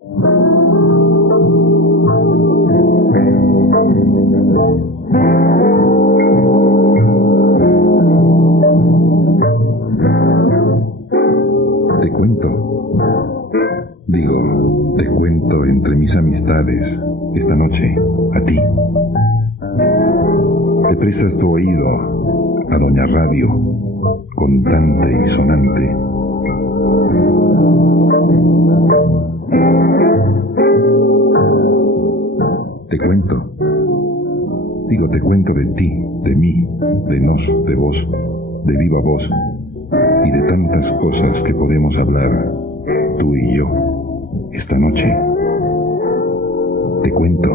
Te cuento. Digo, te cuento entre mis amistades esta noche a ti. Te prestas tu oído a Doña Radio, contante y sonante. Te cuento. Digo, te cuento de ti, de mí, de nos, de vos, de viva voz, y de tantas cosas que podemos hablar, tú y yo, esta noche. Te cuento.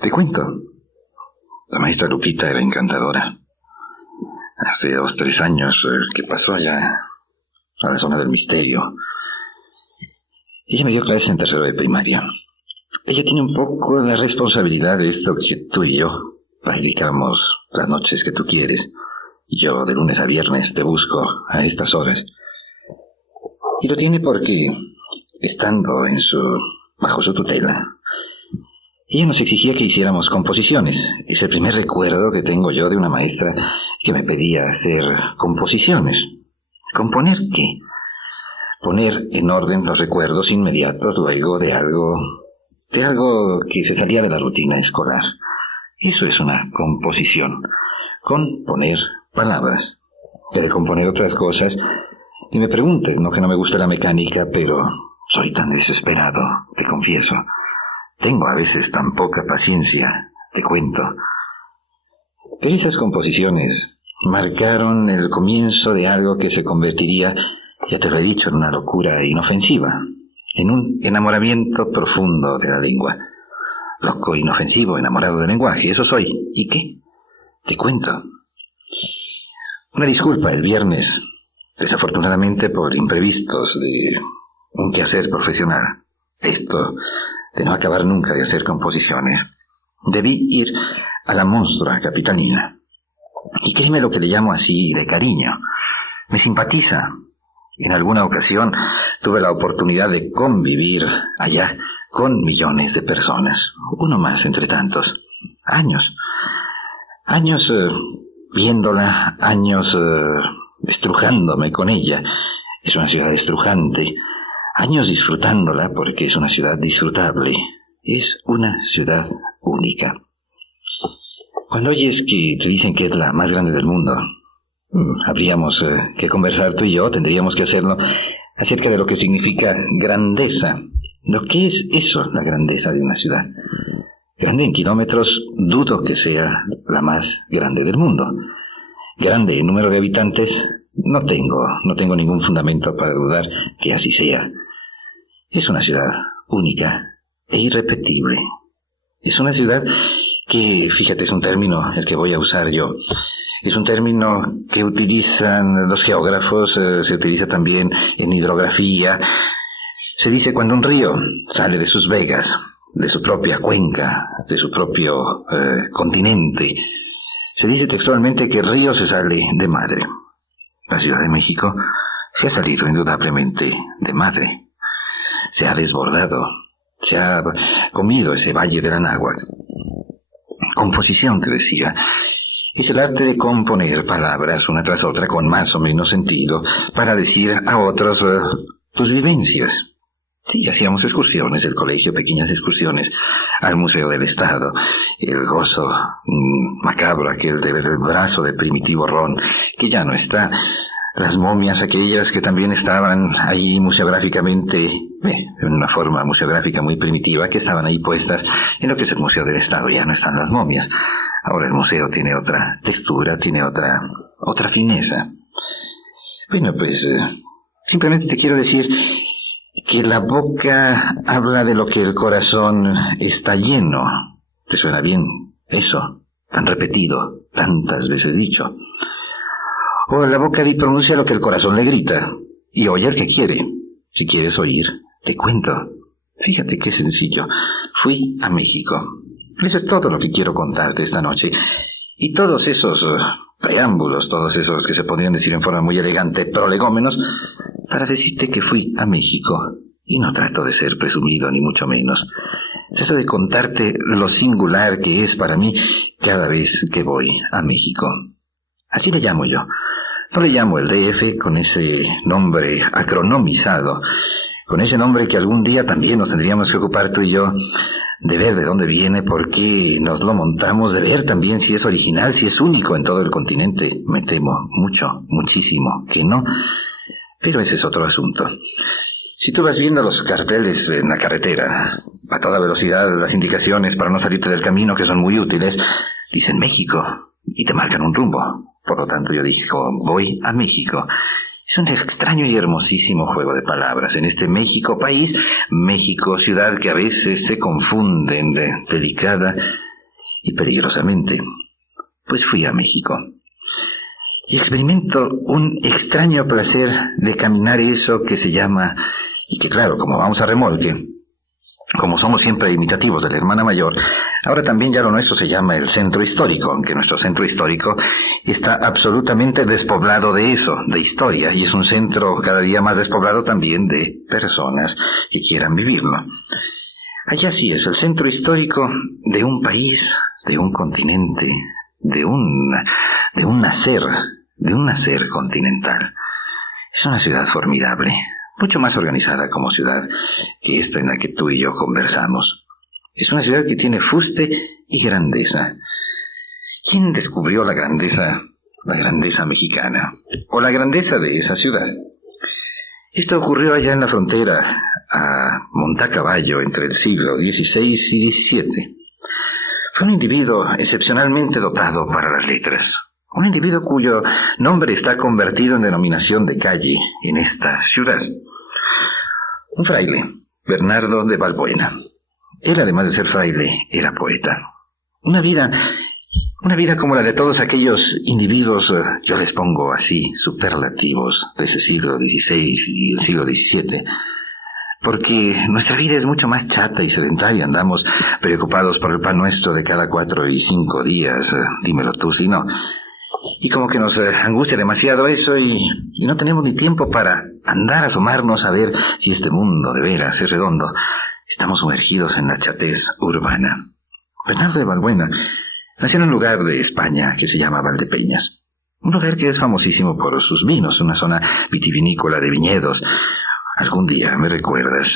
Te cuento. La maestra Lupita era encantadora. Hace 2 o 3 años que pasó allá a la zona del misterio. Ella me dio clases en tercero de primaria. Ella tiene un poco la responsabilidad de esto que tú y yo practicamos las noches que tú quieres. Yo de lunes a viernes te busco a estas horas. Y lo tiene porque, estando bajo su tutela, ella nos exigía que hiciéramos composiciones. Es el primer recuerdo que tengo yo de una maestra que me pedía hacer composiciones. ¿Componer qué? Poner en orden los recuerdos inmediatos luego de algo que se salía de la rutina escolar. Eso es una composición. Componer palabras. Pero componer otras cosas. Y me preguntes, no que no me guste la mecánica, pero soy tan desesperado, te confieso. Tengo a veces tan poca paciencia, te cuento. Pero esas composiciones marcaron el comienzo de algo que se convertiría, ya te lo he dicho, en una locura inofensiva, en un enamoramiento profundo de la lengua. Loco, inofensivo, enamorado del lenguaje, eso soy. ¿Y qué? Te cuento. Una disculpa, el viernes, desafortunadamente por imprevistos de un quehacer profesional. Esto de no acabar nunca de hacer composiciones. Debí ir a la monstrua capitalina. Y créeme lo que le llamo así de cariño. Me simpatiza. En alguna ocasión tuve la oportunidad de convivir allá con millones de personas. Uno más entre tantos. Años viéndola, años estrujándome con ella. Es una ciudad estrujante. Años disfrutándola porque es una ciudad disfrutable. Es una ciudad única. Cuando oyes que te dicen que es la más grande del mundo, habríamos que conversar tú y yo, tendríamos que hacerlo, acerca de lo que significa grandeza. Lo que es eso, la grandeza de una ciudad. Grande en kilómetros, dudo que sea la más grande del mundo. Grande en número de habitantes, no tengo ningún fundamento para dudar que así sea. Es una ciudad única e irrepetible. Es una ciudad que, fíjate, es un término el que voy a usar yo. Es un término que utilizan los geógrafos, se utiliza también en hidrografía. Se dice cuando un río sale de sus vegas, de su propia cuenca, de su propio continente. Se dice textualmente que el río se sale de madre. La Ciudad de México se ha salido indudablemente de madre. Se ha desbordado, se ha comido ese valle del Anáhuac. Composición, te decía, es el arte de componer palabras una tras otra con más o menos sentido para decir a otros tus vivencias. Sí, hacíamos excursiones del colegio, pequeñas excursiones al Museo del Estado. El gozo macabro aquel de ver el brazo de Primitivo Ron, que ya no está. Las momias aquellas que también estaban allí museográficamente, en una forma museográfica muy primitiva, que estaban ahí puestas en lo que es el Museo del Estado. Ya no están las momias. Ahora el museo tiene otra textura, tiene otra fineza. Bueno, pues simplemente te quiero decir que la boca habla de lo que el corazón está lleno. ¿Te suena bien eso? Tan repetido, tantas veces dicho. O la boca pronuncia lo que el corazón le grita. Y oye el que quiere. Si quieres oír, te cuento. Fíjate qué sencillo. Fui a México. Eso es todo lo que quiero contarte esta noche. Y todos esos preámbulos, todos esos que se podrían decir en forma muy elegante, prolegómenos, para decirte que fui a México. Y no trato de ser presumido, ni mucho menos. Trato de contarte lo singular que es para mí cada vez que voy a México. Así le llamo yo. No le llamo el DF con ese nombre acronomizado, con ese nombre que algún día también nos tendríamos que ocupar tú y yo, de ver de dónde viene, por qué nos lo montamos, de ver también si es original, si es único en todo el continente. Me temo mucho, muchísimo que no, pero ese es otro asunto. Si tú vas viendo los carteles en la carretera, a toda velocidad, las indicaciones para no salirte del camino, que son muy útiles, dicen México, y te marcan un rumbo. Por lo tanto yo dije, voy a México. Es un extraño y hermosísimo juego de palabras. En este México país, México ciudad, que a veces se confunden delicada y peligrosamente. Pues fui a México. Y experimento un extraño placer de caminar eso que se llama, y que claro, como vamos a remolque, como somos siempre imitativos de la hermana mayor, ahora también ya lo nuestro se llama el centro histórico, aunque nuestro centro histórico está absolutamente despoblado de eso, de historia, y es un centro cada día más despoblado también de personas que quieran vivirlo. Allá sí es el centro histórico de un país, de un continente, de un nacer continental. Es una ciudad formidable, mucho más organizada como ciudad que esta en la que tú y yo conversamos. Es una ciudad que tiene fuste y grandeza. ¿Quién descubrió la grandeza mexicana? O la grandeza de esa ciudad. Esto ocurrió allá en la frontera, a montacaballo, entre el siglo XVI y XVII. Fue un individuo excepcionalmente dotado para las letras. Un individuo cuyo nombre está convertido en denominación de calle en esta ciudad. Un fraile, Bernardo de Balbuena. Él, además de ser fraile, era poeta. Una vida como la de todos aquellos individuos, yo les pongo así, superlativos, de ese siglo XVI y el siglo XVII. Porque nuestra vida es mucho más chata y sedentaria, andamos preocupados por el pan nuestro de cada 4 y 5 días, dímelo tú si no. Y como que nos angustia demasiado eso y no tenemos ni tiempo para andar a asomarnos a ver si este mundo de veras es redondo. Estamos sumergidos en la chatez urbana. Bernardo de Balbuena nació en un lugar de España que se llama Valdepeñas. Un lugar que es famosísimo por sus vinos, una zona vitivinícola de viñedos. Algún día me recuerdas.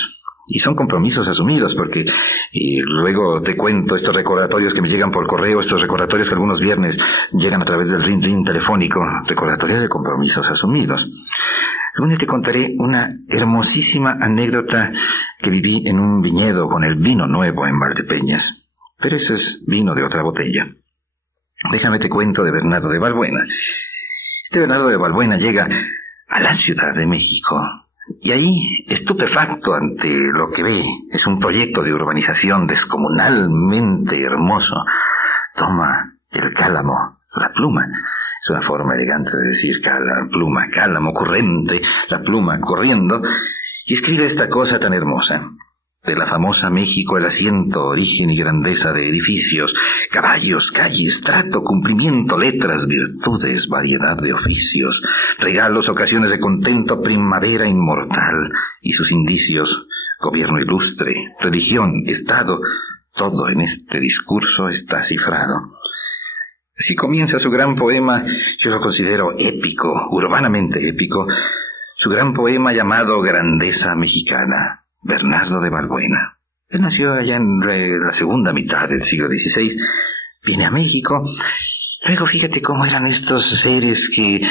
Y son compromisos asumidos porque, y luego te cuento estos recordatorios que me llegan por correo, estos recordatorios que algunos viernes llegan a través del ring telefónico, recordatorios de compromisos asumidos. Algún día te contaré una hermosísima anécdota que viví en un viñedo con el vino nuevo en Valdepeñas. Pero ese es vino de otra botella. Déjame te cuento de Bernardo de Balbuena. Este Bernardo de Balbuena llega a la Ciudad de México. Y ahí, estupefacto ante lo que ve, es un proyecto de urbanización descomunalmente hermoso. Toma el cálamo, la pluma. Es una forma elegante de decir pluma, cálamo, corriente, la pluma corriendo, y escribe esta cosa tan hermosa. De la famosa México el asiento, origen y grandeza de edificios, caballos, calles, trato, cumplimiento, letras, virtudes, variedad de oficios, regalos, ocasiones de contento, primavera inmortal, y sus indicios, gobierno ilustre, religión, estado, todo en este discurso está cifrado. Así comienza su gran poema, yo lo considero épico, urbanamente épico, su gran poema llamado Grandeza Mexicana. Bernardo de Balbuena. Él nació allá en la segunda mitad del siglo XVI, viene a México. Luego fíjate cómo eran estos seres que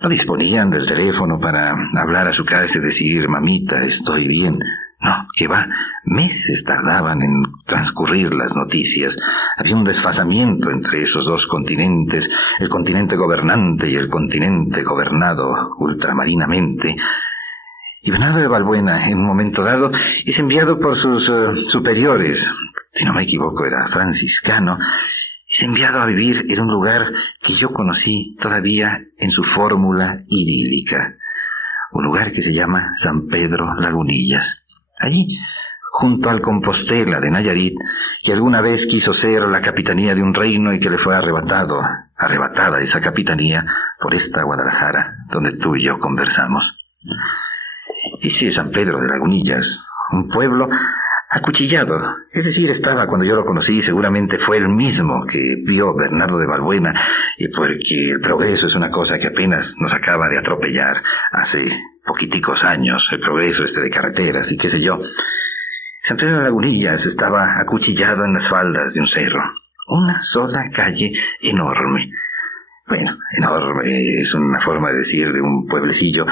no disponían del teléfono para hablar a su casa y decir, mamita, estoy bien. No, que va, meses tardaban en transcurrir las noticias. Había un desfasamiento entre esos dos continentes, el continente gobernante y el continente gobernado ultramarinamente. Y Bernardo de Balbuena, en un momento dado, es enviado por sus superiores, si no me equivoco era franciscano, es enviado a vivir en un lugar que yo conocí todavía en su fórmula idílica, un lugar que se llama San Pedro Lagunillas. Allí, junto al Compostela de Nayarit, que alguna vez quiso ser la capitanía de un reino y que le fue arrebatada esa capitanía por esta Guadalajara, donde tú y yo conversamos. Ese San Pedro de Lagunillas, un pueblo acuchillado, es decir, estaba cuando yo lo conocí, seguramente fue el mismo que vio Bernardo de Balbuena, y porque el progreso es una cosa que apenas nos acaba de atropellar hace poquiticos años, el progreso de carreteras y qué sé yo. San Pedro de Lagunillas estaba acuchillado en las faldas de un cerro, una sola calle enorme. Bueno, enorme es una forma de decir de un pueblecillo.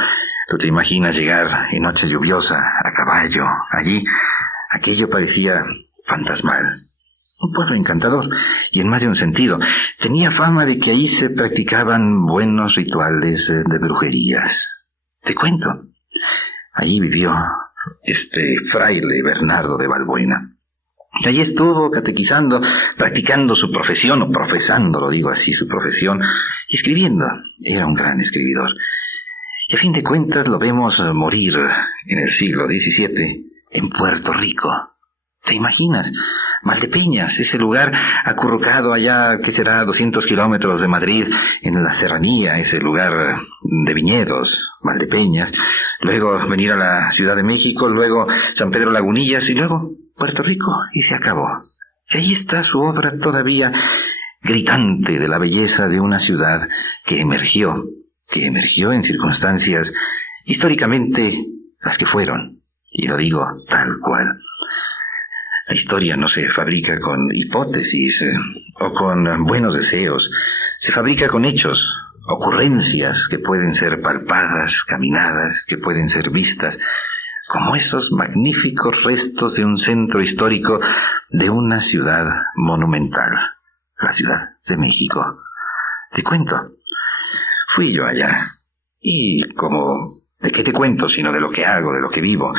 Tú te imaginas llegar en noche lluviosa, a caballo, allí. Aquello parecía fantasmal. Un pueblo encantador, y en más de un sentido. Tenía fama de que ahí se practicaban buenos rituales de brujerías. Te cuento. Allí vivió este fraile Bernardo de Balbuena. Y allí estuvo catequizando, practicando su profesión, o profesando, lo digo así, su profesión, y escribiendo. Era un gran escribidor. Y a fin de cuentas lo vemos morir en el siglo XVII en Puerto Rico. ¿Te imaginas? Valdepeñas, ese lugar acurrucado allá, que será 200 kilómetros de Madrid, en la serranía, ese lugar de viñedos, Valdepeñas. Luego venir a la Ciudad de México, luego San Pedro Lagunillas y luego Puerto Rico, y se acabó. Y ahí está su obra todavía gritante de la belleza de una ciudad que emergió en circunstancias históricamente las que fueron. Y lo digo tal cual. La historia no se fabrica con hipótesis o con buenos deseos. Se fabrica con hechos, ocurrencias que pueden ser palpadas, caminadas, que pueden ser vistas, como esos magníficos restos de un centro histórico de una ciudad monumental, la Ciudad de México. Te cuento, fui yo allá, y como... ¿De qué te cuento sino de lo que hago, de lo que vivo?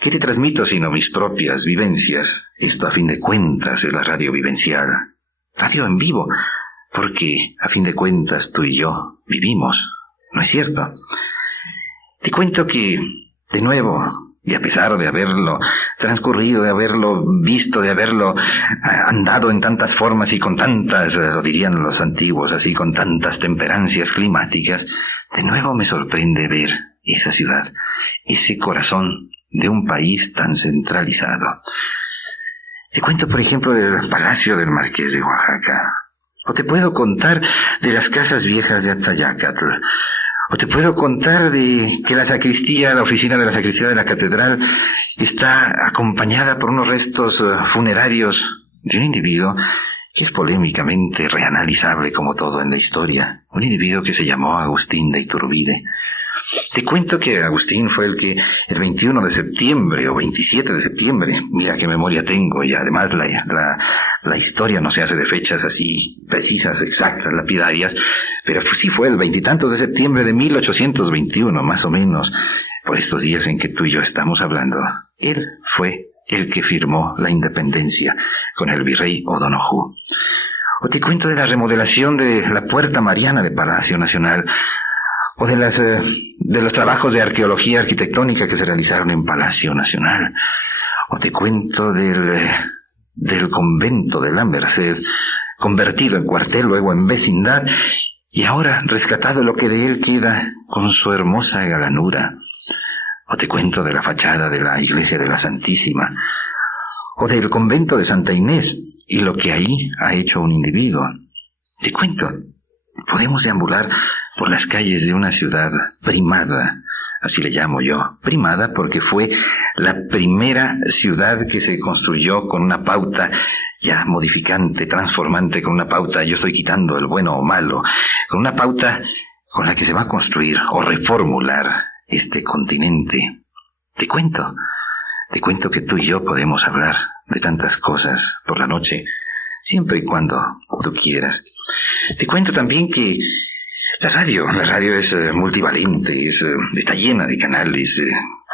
¿Qué te transmito sino mis propias vivencias? Esto a fin de cuentas es la radio vivencial. Radio en vivo, porque a fin de cuentas tú y yo vivimos, ¿no es cierto? Te cuento que, de nuevo, y a pesar de haberlo transcurrido, de haberlo visto, de haberlo andado en tantas formas y con tantas, lo dirían los antiguos así, con tantas temperancias climáticas, de nuevo me sorprende ver esa ciudad, ese corazón de un país tan centralizado. Te cuento, por ejemplo, del Palacio del Marqués de Oaxaca, o te puedo contar de las casas viejas de Atzayácatl, o te puedo contar de que la oficina de la sacristía de la catedral está acompañada por unos restos funerarios de un individuo que es polémicamente reanalizable como todo en la historia, un individuo que se llamó Agustín de Iturbide. Te cuento que Agustín fue el que el 21 de septiembre o 27 de septiembre, mira qué memoria tengo, y además la historia no se hace de fechas así precisas, exactas, lapidarias, pero sí fue el 20 y tantos de septiembre de 1821, más o menos, por estos días en que tú y yo estamos hablando. Él fue el que firmó la independencia con el virrey O'Donoghue. O te cuento de la remodelación de la Puerta Mariana de Palacio Nacional, o de los trabajos de arqueología arquitectónica que se realizaron en Palacio Nacional, o te cuento del convento de la Merced, convertido en cuartel, luego en vecindad, y ahora rescatado lo que de él queda con su hermosa galanura. O te cuento de la fachada de la iglesia de la Santísima, o del convento de Santa Inés, y lo que ahí ha hecho un individuo. Te cuento, podemos deambular por las calles de una ciudad primada, así le llamo yo, primada porque fue la primera ciudad que se construyó con una pauta ya modificante, transformante, con una pauta, yo estoy quitando el bueno o malo, con una pauta con la que se va a construir o reformular este continente. Te cuento que tú y yo podemos hablar de tantas cosas por la noche, siempre y cuando tú quieras. Te cuento también que la radio es multivalente, está llena de canales,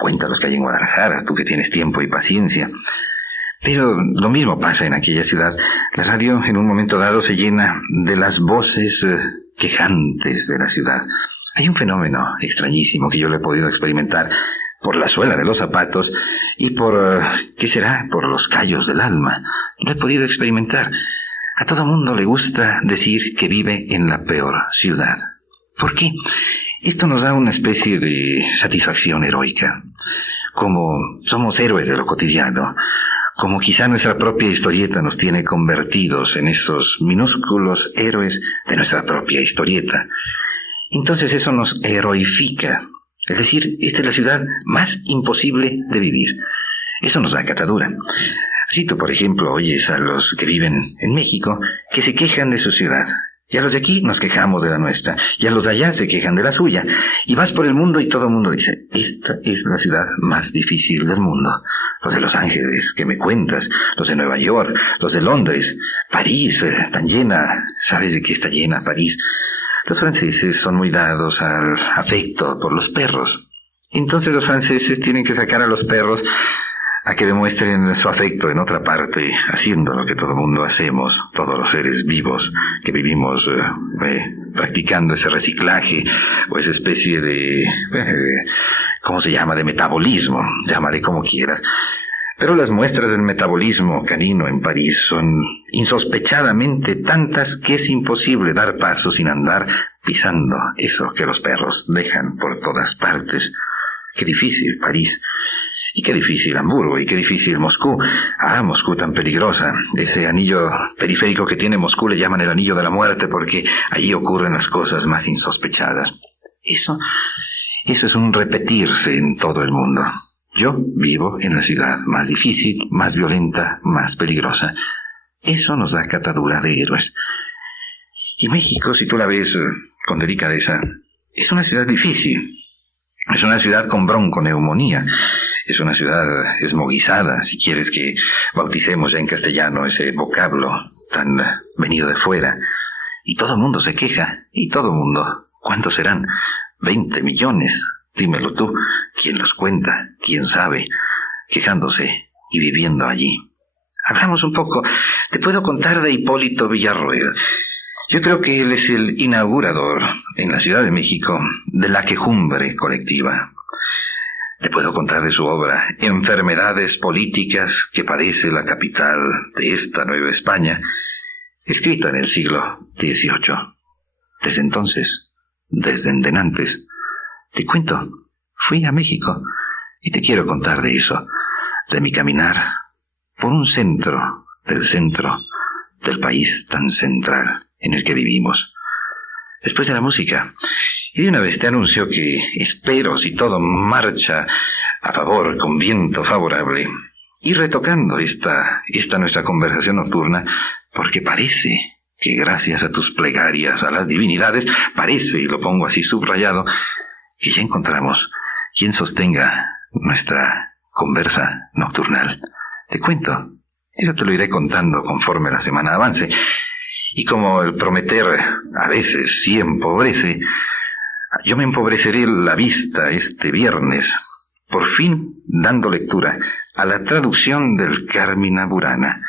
cuenta los que hay en Guadalajara, tú que tienes tiempo y paciencia. Pero lo mismo pasa en aquella ciudad. La radio en un momento dado se llena de las voces quejantes de la ciudad. Hay un fenómeno extrañísimo que yo lo he podido experimentar por la suela de los zapatos y por, ¿qué será?, por los callos del alma. Lo he podido experimentar. A todo mundo le gusta decir que vive en la peor ciudad. ¿Por qué? Esto nos da una especie de satisfacción heroica. Como somos héroes de lo cotidiano, como quizá nuestra propia historieta nos tiene convertidos en esos minúsculos héroes de nuestra propia historieta. Entonces eso nos heroifica. Es decir, esta es la ciudad más imposible de vivir. Eso nos da catadura. Así tú, por ejemplo, oyes a los que viven en México que se quejan de su ciudad. Y a los de aquí nos quejamos de la nuestra. Y a los de allá se quejan de la suya. Y vas por el mundo y todo el mundo dice, esta es la ciudad más difícil del mundo. Los de Los Ángeles, que me cuentas, los de Nueva York, los de Londres, París, tan llena. ¿Sabes de qué está llena París? Los franceses son muy dados al afecto por los perros. Entonces los franceses tienen que sacar a los perros a que demuestren su afecto en otra parte, haciendo lo que todo el mundo hacemos, todos los seres vivos que vivimos practicando ese reciclaje o esa especie de, ¿cómo se llama?, de metabolismo, llámale como quieras. Pero las muestras del metabolismo canino en París son insospechadamente tantas que es imposible dar paso sin andar pisando eso que los perros dejan por todas partes. Qué difícil París. Y qué difícil Hamburgo, y qué difícil Moscú. Ah, Moscú tan peligrosa. Ese anillo periférico que tiene Moscú le llaman el anillo de la muerte porque allí ocurren las cosas más insospechadas. Eso es un repetirse en todo el mundo. Yo vivo en la ciudad más difícil, más violenta, más peligrosa. Eso nos da catadura de héroes. Y México, si tú la ves con delicadeza, es una ciudad difícil. Es una ciudad con bronconeumonía. Es una ciudad esmoguizada, si quieres que bauticemos ya en castellano ese vocablo tan venido de fuera. Y todo el mundo se queja, y todo el mundo. ¿Cuántos serán? 20 millones. Dímelo tú. ¿Quién los cuenta? ¿Quién sabe? Quejándose y viviendo allí. Hablamos un poco. Te puedo contar de Hipólito Villarroel. Yo creo que él es el inaugurador en la Ciudad de México de la quejumbre colectiva. Te puedo contar de su obra, Enfermedades políticas que padece la capital de esta Nueva España, escrita en el siglo XVIII. Desde entonces, desde endenantes, te cuento, fui a México y te quiero contar de eso, de mi caminar por un centro del país tan central en el que vivimos. Después de la música, y de una vez te anuncio que espero, si todo marcha a favor, con viento favorable, ir retocando esta nuestra conversación nocturna, porque parece que gracias a tus plegarias a las divinidades, parece, y lo pongo así subrayado, que ya encontramos quien sostenga nuestra conversa nocturnal. Te cuento, eso te lo iré contando conforme la semana avance, y como el prometer a veces sí empobrece, yo me empobreceré la vista este viernes, por fin dando lectura a la traducción del Carmina Burana.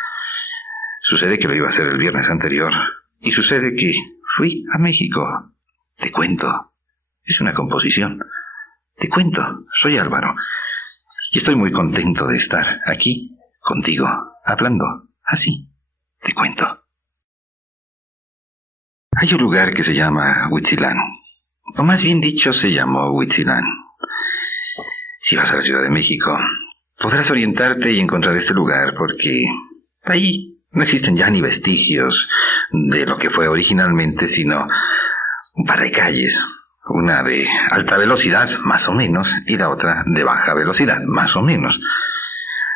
Sucede que lo iba a hacer el viernes anterior, y sucede que fui a México. Te cuento, es una composición. Te cuento, soy Álvaro, y estoy muy contento de estar aquí contigo, hablando así. Te cuento. Hay un lugar que se llama Huitzilán. O más bien dicho, se llamó Huitzilán. Si vas a la Ciudad de México, podrás orientarte y encontrar este lugar, porque ahí no existen ya ni vestigios de lo que fue originalmente, sino un par de calles. Una de alta velocidad, más o menos, y la otra de baja velocidad, más o menos.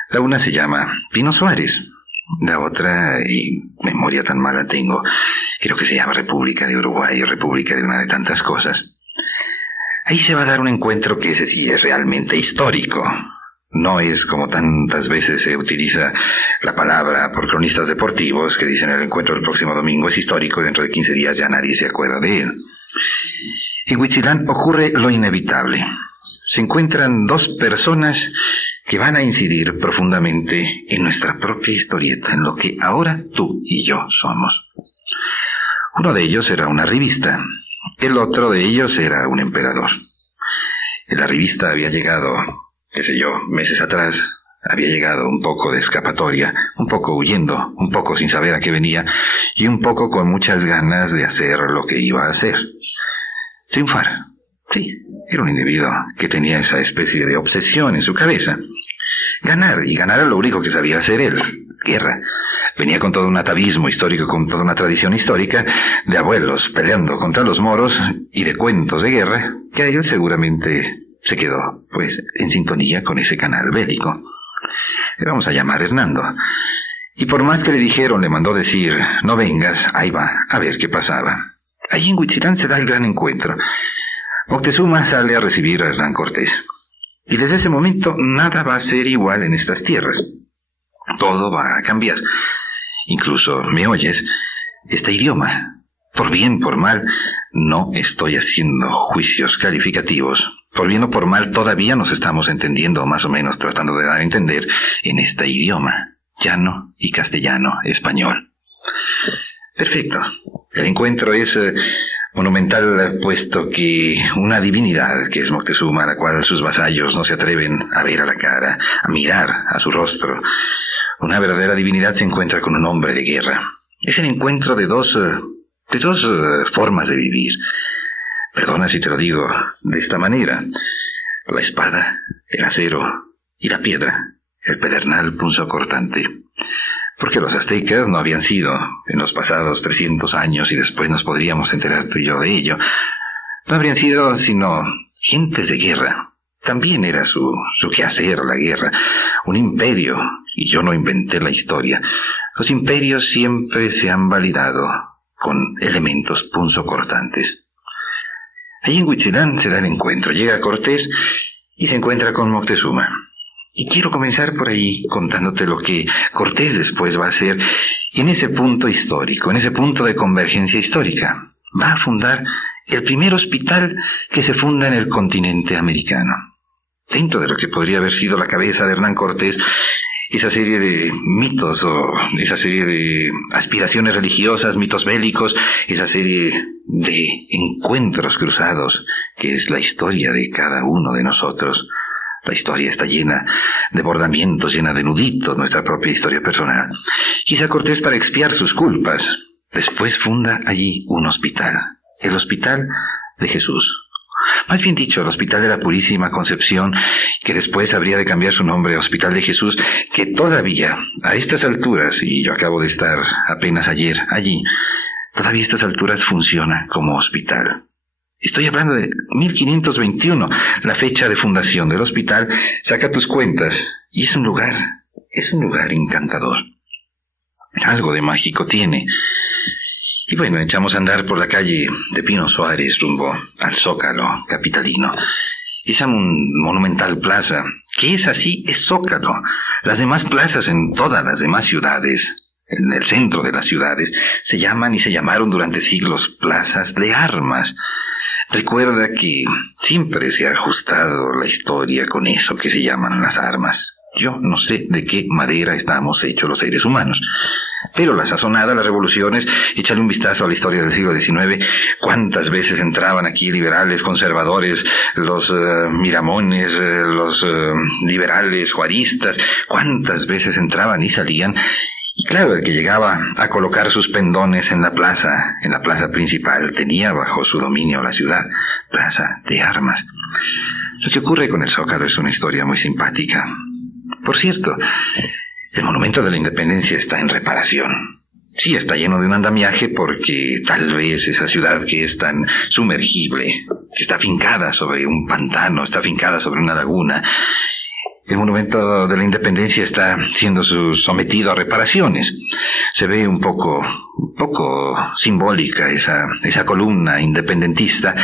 La una se llama Pino Suárez. La otra, y memoria tan mala tengo, creo que se llama República de Uruguay o República de una de tantas cosas. Ahí se va a dar un encuentro que ese sí es realmente histórico. No es como tantas veces se utiliza la palabra por cronistas deportivos que dicen el encuentro del próximo domingo es histórico y dentro de 15 días ya nadie se acuerda de él. En Huitzilán ocurre lo inevitable. Se encuentran dos personas que van a incidir profundamente en nuestra propia historieta, en lo que ahora tú y yo somos. Uno de ellos era una revista, el otro de ellos era un emperador. El arribista había llegado qué sé yo, meses atrás, había llegado un poco de escapatoria, un poco huyendo, un poco sin saber a qué venía, y un poco con muchas ganas de hacer lo que iba a hacer. Triunfar. Sí, era un individuo que tenía esa especie de obsesión en su cabeza. Ganar, y ganar era lo único que sabía hacer él, guerra. Venía con todo un atavismo histórico, con toda una tradición histórica de abuelos peleando contra los moros y de cuentos de guerra, que a él seguramente se quedó, pues, en sintonía con ese canal bélico. Le vamos a llamar Hernando. Y por más que le dijeron, le mandó decir, no vengas, ahí va, a ver qué pasaba. Allí en Huitzilán se da el gran encuentro. Moctezuma sale a recibir a Hernán Cortés. Y desde ese momento nada va a ser igual en estas tierras. Todo va a cambiar. Incluso, ¿me oyes? Este idioma, por bien, por mal, no estoy haciendo juicios calificativos. Por bien o por mal, todavía nos estamos entendiendo, más o menos tratando de dar a entender en este idioma, llano y castellano, español. Perfecto. El encuentro es monumental, puesto que una divinidad, que es Moctezuma, a la cual sus vasallos no se atreven a ver a la cara, a mirar a su rostro, una verdadera divinidad se encuentra con un hombre de guerra. Es el encuentro de dos formas de vivir. Perdona si te lo digo de esta manera. La espada, el acero y la piedra, el pedernal punzocortante. Porque los aztecas no habían sido en los pasados 300 años, y después nos podríamos enterar tú y yo de ello, no habrían sido sino gentes de guerra. También era su quehacer la guerra, un imperio, y yo no inventé la historia. Los imperios siempre se han validado con elementos punzocortantes. Allí en Huitzilán se da el encuentro, llega Cortés y se encuentra con Moctezuma. Y quiero comenzar por ahí contándote lo que Cortés después va a hacer en ese punto histórico, en ese punto de convergencia histórica. Va a fundar el primer hospital que se funda en el continente americano. Dentro de lo que podría haber sido la cabeza de Hernán Cortés, esa serie de mitos o esa serie de aspiraciones religiosas, mitos bélicos, esa serie de encuentros cruzados, que es la historia de cada uno de nosotros. La historia está llena de bordamientos, llena de nuditos, nuestra propia historia personal. Quizá Cortés, para expiar sus culpas, después funda allí un hospital, el Hospital de Jesús. Más bien dicho, el Hospital de la Purísima Concepción, que después habría de cambiar su nombre a Hospital de Jesús, que todavía, a estas alturas, y yo acabo de estar apenas ayer allí, todavía a estas alturas funciona como hospital. Estoy hablando de 1521, la fecha de fundación del hospital. Saca tus cuentas, y es un lugar encantador. Algo de mágico tiene. Y bueno, echamos a andar por la calle de Pino Suárez rumbo al Zócalo capitalino. Esa monumental plaza, que es así, es Zócalo. Las demás plazas en todas las demás ciudades, en el centro de las ciudades, se llaman y se llamaron durante siglos plazas de armas. Recuerda que siempre se ha ajustado la historia con eso que se llaman las armas. Yo no sé de qué madera estamos hechos los seres humanos. Pero la sazonada, las revoluciones, échale un vistazo a la historia del siglo XIX, cuántas veces entraban aquí liberales, conservadores, los Miramones, los liberales, juaristas, cuántas veces entraban y salían. Y claro, el que llegaba a colocar sus pendones en la plaza principal, tenía bajo su dominio la ciudad, plaza de armas. Lo que ocurre con el Zócalo es una historia muy simpática. Por cierto, el monumento de la Independencia está en reparación. Sí, está lleno de un andamiaje porque tal vez esa ciudad que es tan sumergible, que está afincada sobre un pantano, está afincada sobre una laguna, el monumento de la Independencia está siendo sometido a reparaciones. Se ve un poco simbólica esa columna independentista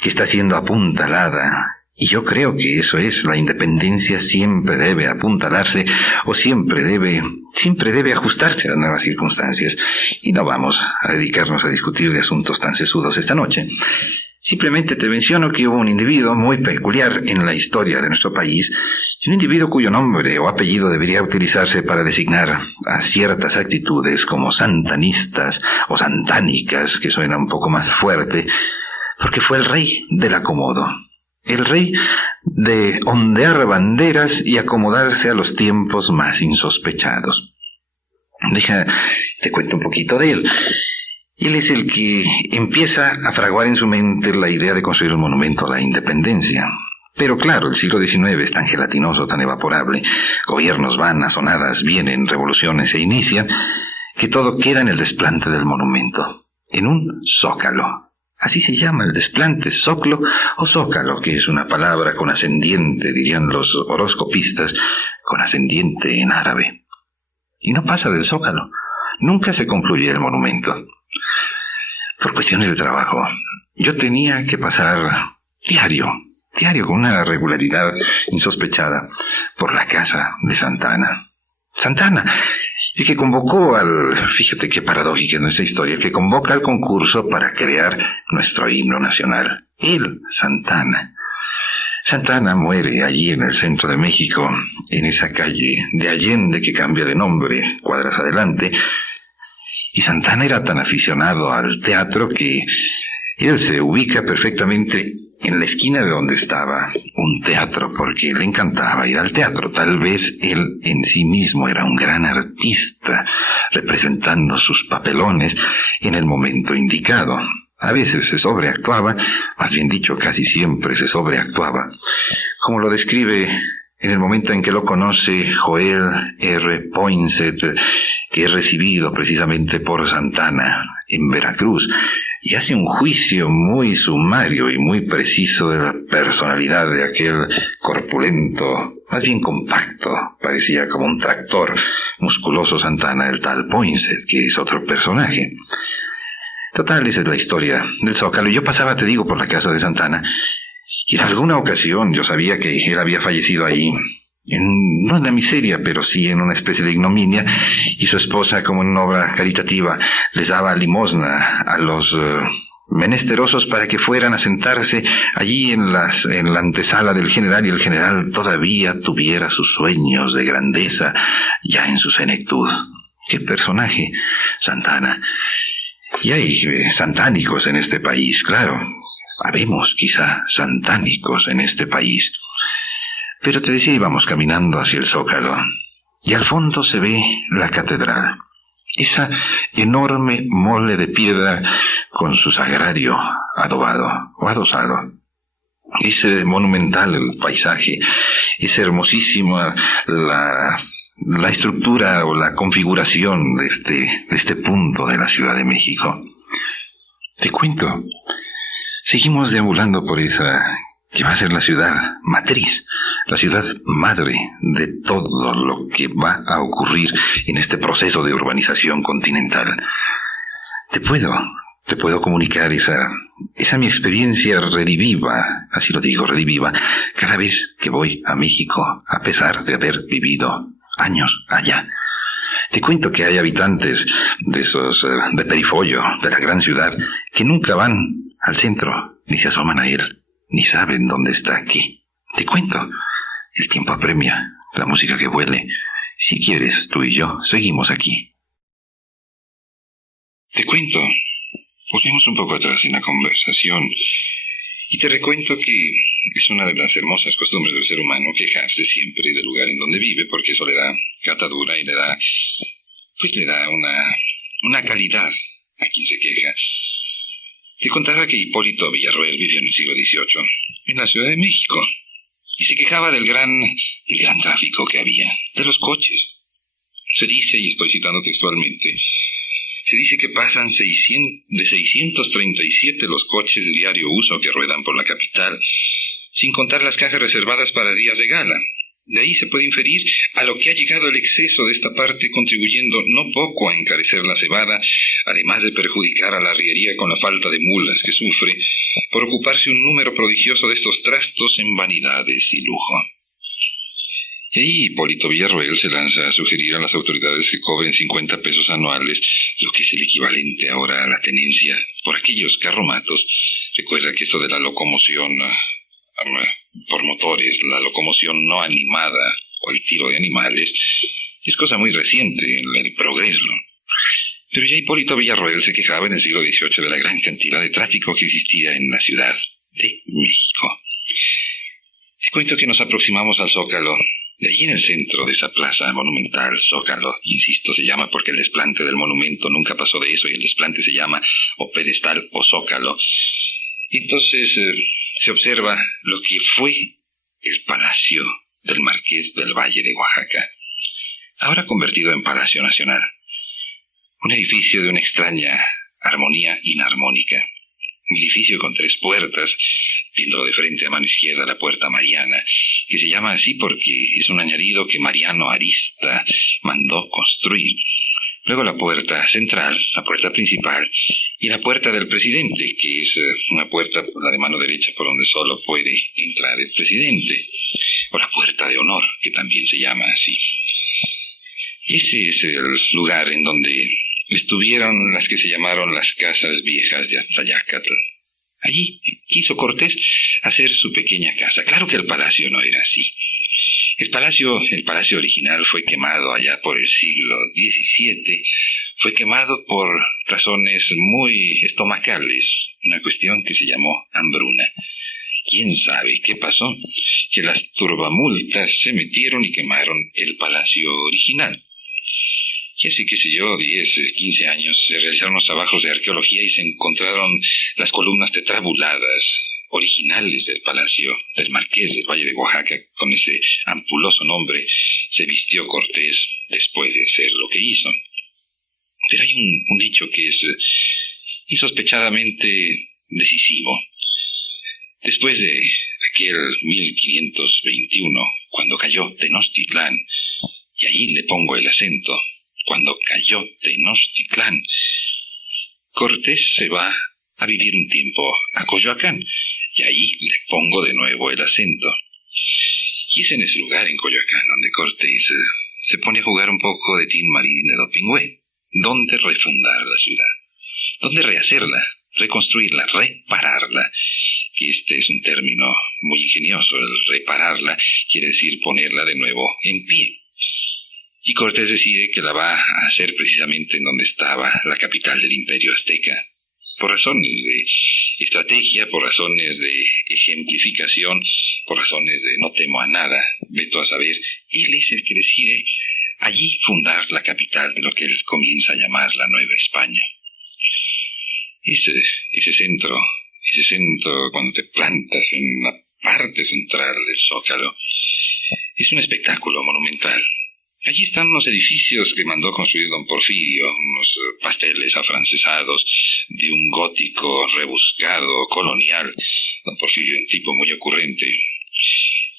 que está siendo apuntalada. Y yo creo que eso es, la independencia siempre debe apuntalarse o siempre debe ajustarse a las nuevas circunstancias. Y no vamos a dedicarnos a discutir de asuntos tan sesudos esta noche. Simplemente te menciono que hubo un individuo muy peculiar en la historia de nuestro país, un individuo cuyo nombre o apellido debería utilizarse para designar a ciertas actitudes como santanistas o santánicas, que suena un poco más fuerte, porque fue el rey del acomodo. el rey de ondear banderas y acomodarse a los tiempos más insospechados. Te cuento un poquito de él. Él es el que empieza a fraguar en su mente la idea de construir un monumento a la independencia. Pero claro, el siglo XIX es tan gelatinoso, tan evaporable, gobiernos van, asonadas vienen, revoluciones se inician, que todo queda en el desplante del monumento, en un zócalo. Así se llama el desplante, zoclo o zócalo, que es una palabra con ascendiente, dirían los horoscopistas, con ascendiente en árabe. Y no pasa del zócalo, nunca se concluye el monumento. Por cuestiones de trabajo, yo tenía que pasar diario, con una regularidad insospechada, por la casa de Santana. Santana, el que convocó fíjate qué paradójica es nuestra historia, el que convoca al concurso para crear nuestro himno nacional. Él, Santana. Santana muere allí en el centro de México, en esa calle de Allende que cambia de nombre, cuadras adelante, y Santana era tan aficionado al teatro que él se ubica perfectamente en la esquina de donde estaba un teatro, porque le encantaba ir al teatro. Tal vez él en sí mismo era un gran artista, representando sus papelones en el momento indicado. A veces se sobreactuaba, más bien dicho, casi siempre se sobreactuaba, como lo describe en el momento en que lo conoce Joel R. Poinsett, que es recibido precisamente por Santana en Veracruz, y hace un juicio muy sumario y muy preciso de la personalidad de aquel corpulento, más bien compacto, parecía como un tractor, musculoso Santana, el tal Poinsett, que es otro personaje. Total, esa es la historia del Zócalo. Yo pasaba, te digo, por la casa de Santana, y en alguna ocasión yo sabía que él había fallecido ahí, no en la miseria, pero sí en una especie de ignominia, y su esposa, como en una obra caritativa, les daba limosna a los menesterosos para que fueran a sentarse allí en la antesala del general, y el general todavía tuviera sus sueños de grandeza ya en su senectud. ¡Qué personaje, Santana! Y hay santánicos en este país, claro. Habemos quizá santánicos en este país. Pero te decía, íbamos caminando hacia el Zócalo, y al fondo se ve la catedral. Esa enorme mole de piedra con su sagrario adobado o adosado. Es monumental el paisaje, es hermosísima la estructura o la configuración de este punto de la Ciudad de México. Te cuento, seguimos deambulando por esa que va a ser la ciudad matriz, la ciudad madre de todo lo que va a ocurrir en este proceso de urbanización continental. Te puedo comunicar esa mi experiencia rediviva, así lo digo, rediviva, cada vez que voy a México, a pesar de haber vivido años allá. Te cuento que hay habitantes de esos, de Perifollo, de la gran ciudad, que nunca van al centro, ni se asoman a él, ni saben dónde está aquí. Te cuento, el tiempo apremia, la música que huele. Si quieres, tú y yo seguimos aquí. Te cuento, volvemos un poco atrás en la conversación, y te recuento que es una de las hermosas costumbres del ser humano quejarse siempre del lugar en donde vive, porque eso le da catadura y le da una calidad a quien se queja. Te contaba que Hipólito Villarroel vivió en el siglo XVIII en la Ciudad de México y se quejaba del gran tráfico que había, de los coches. Se dice, y estoy citando textualmente, se dice que pasan de 637 los coches de diario uso que ruedan por la capital, sin contar las cajas reservadas para días de gala. De ahí se puede inferir a lo que ha llegado el exceso de esta parte, contribuyendo no poco a encarecer la cebada, además de perjudicar a la arriería con la falta de mulas que sufre por ocuparse un número prodigioso de estos trastos en vanidades y lujo. Y ahí Hipólito Villarroel se lanza a sugerir a las autoridades que cobren 50 pesos anuales, lo que es el equivalente ahora a la tenencia por aquellos carromatos. Recuerda que eso de la locomoción por motores, la locomoción no animada o el tiro de animales, es cosa muy reciente en el progreso. Pero ya Hipólito Villarroel se quejaba en el siglo XVIII de la gran cantidad de tráfico que existía en la Ciudad de México. Cuento que nos aproximamos al Zócalo. De allí en el centro de esa plaza monumental, Zócalo, insisto, se llama porque el desplante del monumento nunca pasó de eso y el desplante se llama o pedestal o Zócalo. Y entonces se observa lo que fue el palacio del Marqués del Valle de Oaxaca, ahora convertido en Palacio Nacional. Un edificio de una extraña armonía inarmónica. Un edificio con 3 puertas, viéndolo de frente a mano izquierda la puerta Mariana, que se llama así porque es un añadido que Mariano Arista mandó construir. Luego la puerta central, la puerta principal, y la puerta del presidente, que es una puerta, la de mano derecha, por donde solo puede entrar el presidente, o la puerta de honor, que también se llama así. Ese es el lugar en donde estuvieron las que se llamaron las casas viejas de Atzayácatl. Allí quiso Cortés hacer su pequeña casa. Claro que el palacio no era así. El palacio original fue quemado allá por el siglo XVII. Fue quemado por razones muy estomacales, una cuestión que se llamó hambruna. ¿Quién sabe qué pasó? Que las turbamultas se metieron y quemaron el palacio original. Y hace, qué sé yo, 10, 15 años se realizaron los trabajos de arqueología y se encontraron las columnas tetrabuladas originales del palacio del Marqués del Valle de Oaxaca. Con ese ampuloso nombre se vistió Cortés después de hacer lo que hizo. Pero hay un hecho que es insospechadamente decisivo. Después de aquel 1521, cuando cayó Tenochtitlán, y allí le pongo el acento, cuando cayó Tenochtitlán, Cortés se va a vivir un tiempo a Coyoacán, y ahí le pongo de nuevo el acento. Y es en ese lugar, en Coyoacán, donde Cortés se pone a jugar un poco de Tin Marín de Dopingüe. ¿Dónde refundar la ciudad? ¿Dónde rehacerla, reconstruirla, repararla? Que este es un término muy ingenioso. El repararla quiere decir ponerla de nuevo en pie. Y Cortés decide que la va a hacer precisamente en donde estaba la capital del Imperio Azteca. Por razones de estrategia, por razones de ejemplificación, por razones de no temo a nada, veto a saber, él es el que decide allí fundar la capital de lo que él comienza a llamar la Nueva España. Ese centro, cuando te plantas en la parte central del Zócalo, es un espectáculo monumental. Allí están los edificios que mandó construir don Porfirio, unos pasteles afrancesados de un gótico rebuscado, colonial. Don Porfirio, un tipo muy ocurrente.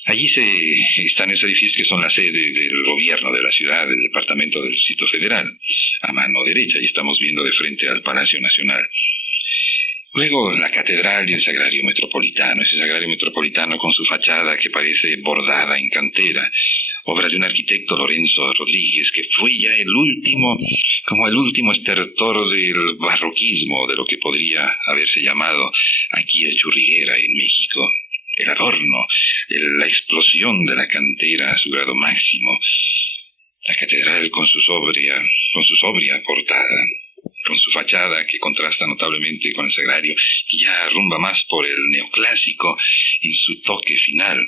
Allí están esos edificios que son la sede del gobierno de la ciudad, del departamento del Distrito Federal. A mano derecha, y estamos viendo de frente al Palacio Nacional. Luego la catedral y el sagrario metropolitano, ese sagrario metropolitano con su fachada que parece bordada en cantera, obra de un arquitecto, Lorenzo Rodríguez, que fue ya el último estertor del barroquismo, de lo que podría haberse llamado aquí el Churriguera en México. El adorno, la explosión de la cantera a su grado máximo. La catedral con su sobria portada, con su fachada que contrasta notablemente con el sagrario, que ya rumba más por el neoclásico en su toque final.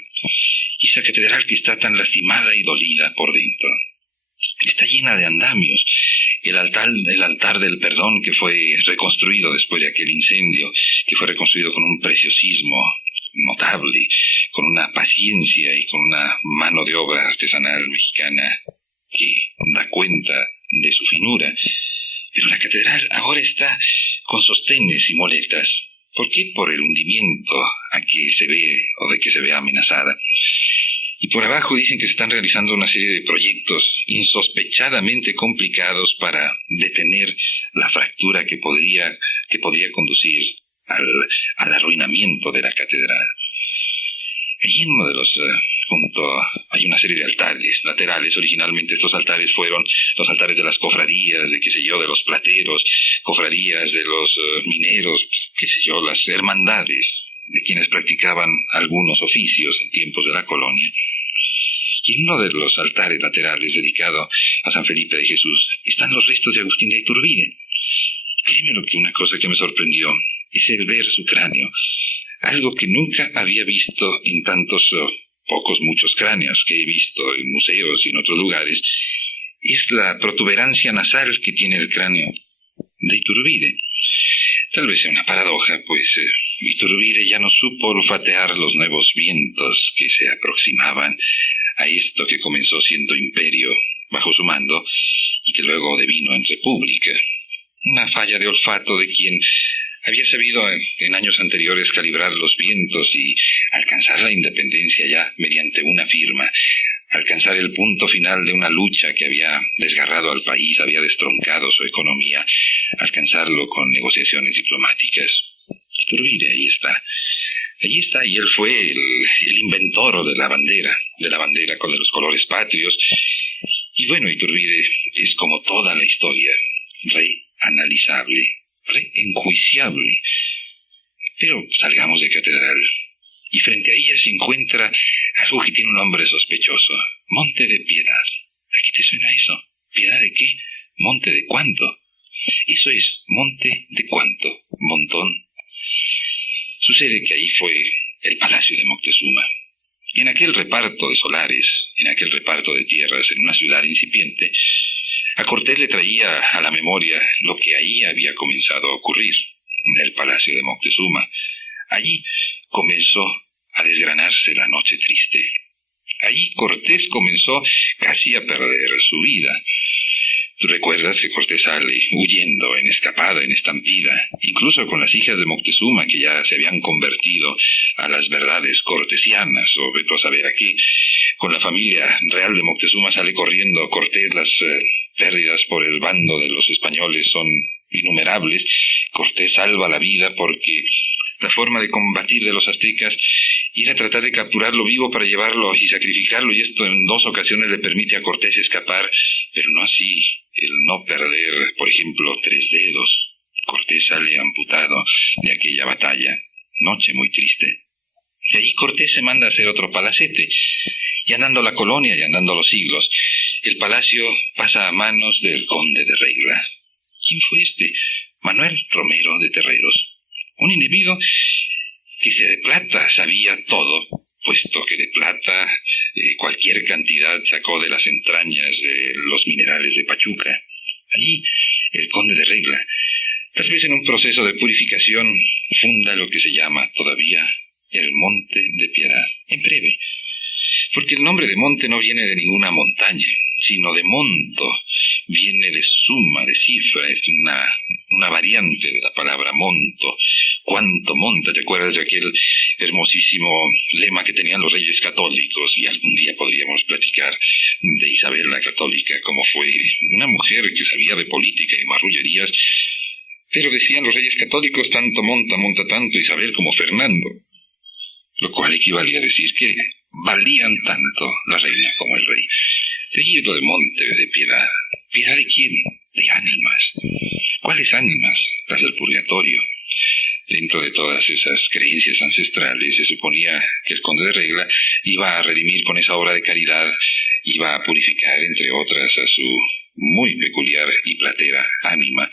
Y esa catedral que está tan lastimada y dolida por dentro. Está llena de andamios. El altar del perdón que fue reconstruido después de aquel incendio, que fue reconstruido con un preciosismo notable, con una paciencia y con una mano de obra artesanal mexicana que da cuenta de su finura. Pero la catedral ahora está con sostenes y moletas. ¿Por qué? Por el hundimiento de que se ve amenazada. Y por abajo dicen que se están realizando una serie de proyectos insospechadamente complicados para detener la fractura que podría conducir al arruinamiento de la catedral. Allí en uno de los puntos hay una serie de altares laterales. Originalmente estos altares fueron los altares de las cofradías, de de los plateros, cofradías de los mineros, las hermandades de quienes practicaban algunos oficios en tiempos de la colonia. Y en uno de los altares laterales dedicado a San Felipe de Jesús están los restos de Agustín de Iturbide. Créeme lo que una cosa que me sorprendió es el ver su cráneo, algo que nunca había visto en tantos pocos muchos cráneos que he visto en museos y en otros lugares, es la protuberancia nasal que tiene el cráneo de Iturbide. Tal vez sea una paradoja, pues Iturbide ya no supo olfatear los nuevos vientos que se aproximaban a esto que comenzó siendo imperio bajo su mando y que luego devino en república. Una falla de olfato de quien había sabido en años anteriores calibrar los vientos y alcanzar la independencia ya mediante una firma, alcanzar el punto final de una lucha que había desgarrado al país, había destroncado su economía, alcanzarlo con negociaciones diplomáticas. Iturbide, ahí está, y él fue el inventor de la bandera con los colores patrios. Y bueno, Iturbide es como toda la historia, reanalizable, reenjuiciable. Pero salgamos de catedral, y frente a ella se encuentra algo que tiene un nombre sospechoso: Monte de Piedad. ¿A qué te suena eso? ¿Piedad de qué? ¿Monte de cuánto? Eso es, Monte de cuánto, montón. Sucede que ahí fue el palacio de Moctezuma. Y en aquel reparto de solares, en aquel reparto de tierras en una ciudad incipiente, a Cortés le traía a la memoria lo que ahí había comenzado a ocurrir, en el palacio de Moctezuma. Allí comenzó a desgranarse la noche triste. Allí Cortés comenzó casi a perder su vida. Tú recuerdas que Cortés sale huyendo, en escapada, en estampida, incluso con las hijas de Moctezuma que ya se habían convertido a las verdades cortesianas, o vete a saber a qué. Con la familia real de Moctezuma sale corriendo Cortés. Las pérdidas por el bando de los españoles son innumerables. Cortés salva la vida porque la forma de combatir de los aztecas era tratar de capturarlo vivo para llevarlo y sacrificarlo, y esto en 2 ocasiones le permite a Cortés escapar, pero no así el no perder, por ejemplo, 3 dedos. Cortés sale amputado de aquella batalla. Noche muy triste. Y allí Cortés se manda a hacer otro palacete. Y andando la colonia y andando los siglos, el palacio pasa a manos del conde de Regla. ¿Quién fue este? Manuel Romero de Terreros. Un individuo que de plata sabía todo, puesto que de plata cualquier cantidad sacó de las entrañas de los minerales de Pachuca. Allí, el conde de Regla, tal vez en un proceso de purificación, funda lo que se llama todavía el Monte de Piedad, en breve. Porque el nombre de monte no viene de ninguna montaña, sino de monto, viene de suma, de cifra, es una variante de la palabra monto. ¿Cuánto monta? ¿Te acuerdas de aquel hermosísimo lema que tenían los reyes católicos? Y algún día podríamos platicar de Isabel la Católica, como fue una mujer que sabía de política y marrullerías, pero decían los reyes católicos: tanto monta tanto Isabel como Fernando, lo cual equivalía a decir que valían tanto la reina como el rey. De allí lo de Monte de Piedad. ¿Piedad de quién? De ánimas. ¿Cuáles ánimas? Las del purgatorio. Dentro de todas esas creencias ancestrales se suponía que el conde de Regla iba a redimir con esa obra de caridad, iba a purificar, entre otras, a su muy peculiar y platera ánima,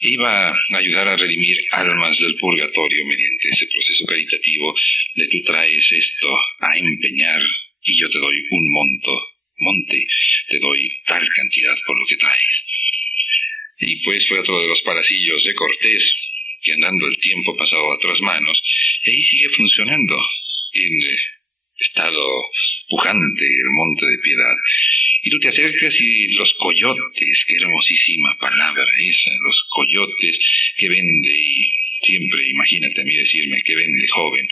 iba a ayudar a redimir almas del purgatorio mediante ese proceso caritativo de tú traes esto a empeñar y yo te doy un monte, te doy tal cantidad por lo que traes. Y pues fue otro de los palacillos de Cortés, que andando el tiempo pasado a otras manos, y ahí sigue funcionando en estado pujante el Monte de Piedad. Y tú te acercas y los coyotes, qué hermosísima palabra esa, los coyotes que vende, y siempre imagínate a mí decirme que vende joven,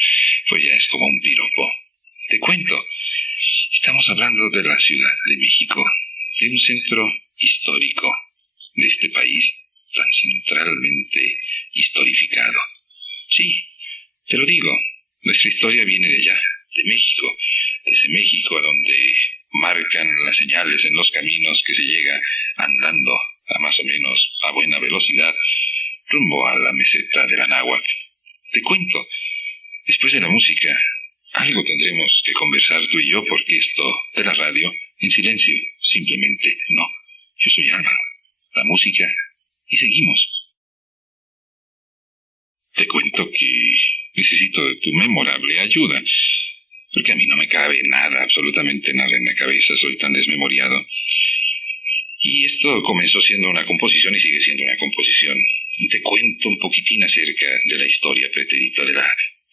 pues ya es como un piropo. Te cuento, estamos hablando de la Ciudad de México, de un centro histórico de este país tan centralmente historificado. Sí, te lo digo, nuestra historia viene de allá, de México, de ese México a donde marcan las señales en los caminos que se llega andando a más o menos a buena velocidad rumbo a la meseta del Anáhuac. Te cuento, después de la música, algo tendremos que conversar tú y yo, porque esto de la radio, en silencio, simplemente no. Yo soy Álvaro, la música, y seguimos. Te cuento que necesito de tu memorable ayuda. porque a mí no me cabe nada, absolutamente nada en la cabeza, soy tan desmemoriado. Y esto comenzó siendo una composición y sigue siendo una composición. Te cuento un poquitín acerca de la historia pretérita, de la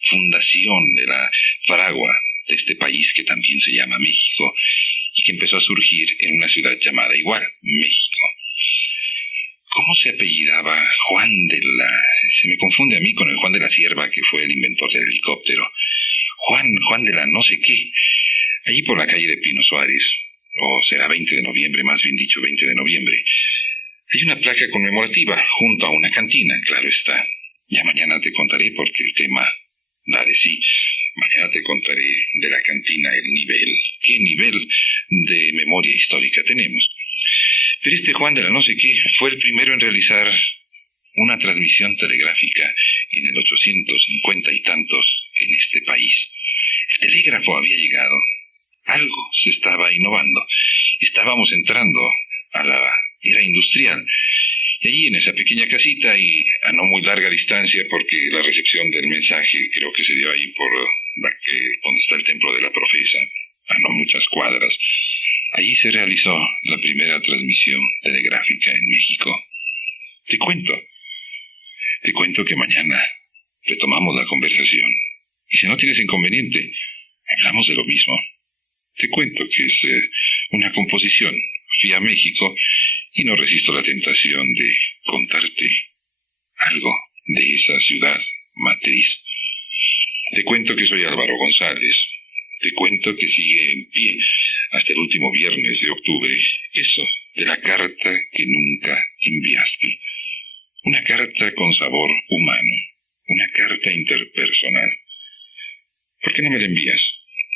fundación, de la fragua de este país que también se llama México y que empezó a surgir en una ciudad llamada igual, México. ¿Cómo se apellidaba Juan de la...? Se me confunde a mí con el Juan de la Cierva, que fue el inventor del helicóptero. Juan de la no sé qué. Allí por la calle de Pino Suárez, o será 20 de noviembre, más bien dicho 20 de noviembre, hay una placa conmemorativa junto a una cantina, claro está. Ya mañana te contaré porque el tema da de sí. Mañana te contaré de la cantina el nivel. ¿Qué nivel de memoria histórica tenemos? Pero este Juan de la no sé qué fue el primero en realizar una transmisión telegráfica en el 850 y tantos en este país. El telégrafo había llegado. Algo se estaba innovando. Estábamos entrando a la era industrial. Y allí en esa pequeña casita y a no muy larga distancia, porque la recepción del mensaje creo que se dio ahí por donde está el templo de la Profesa, a no muchas cuadras. Allí se realizó la primera transmisión telegráfica en México. Te cuento que mañana retomamos la conversación. Y si no tienes inconveniente, hablamos de lo mismo. Te cuento que es una composición. Fui a México y no resisto la tentación de contarte algo de esa ciudad matriz. Te cuento que soy Álvaro González. Te cuento que sigue en pie hasta el último viernes de octubre eso de la carta que nunca enviaste. Una carta con sabor humano, una carta interpersonal. ¿Por qué no me la envías?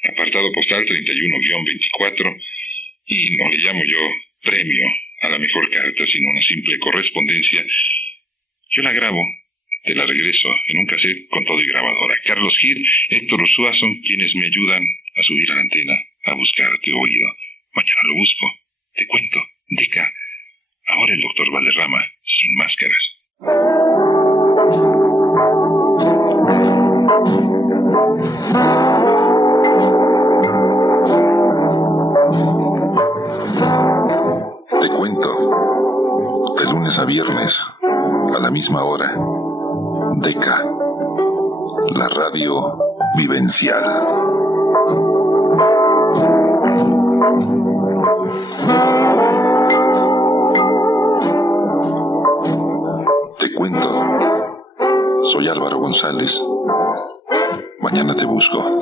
Apartado postal 31-24, y no le llamo yo premio a la mejor carta, sino una simple correspondencia. Yo la grabo, te la regreso en un cassette con todo y grabadora. Carlos Gil, Héctor Ursúa son quienes me ayudan a subir a la antena, a buscarte oído. Mañana lo busco, te cuento, Deca. Ahora el doctor Valderrama, sin máscaras. Te cuento, de lunes a viernes, a la misma hora, Deca, la radio vivencial. Te cuento, soy Álvaro González. Mañana te busco.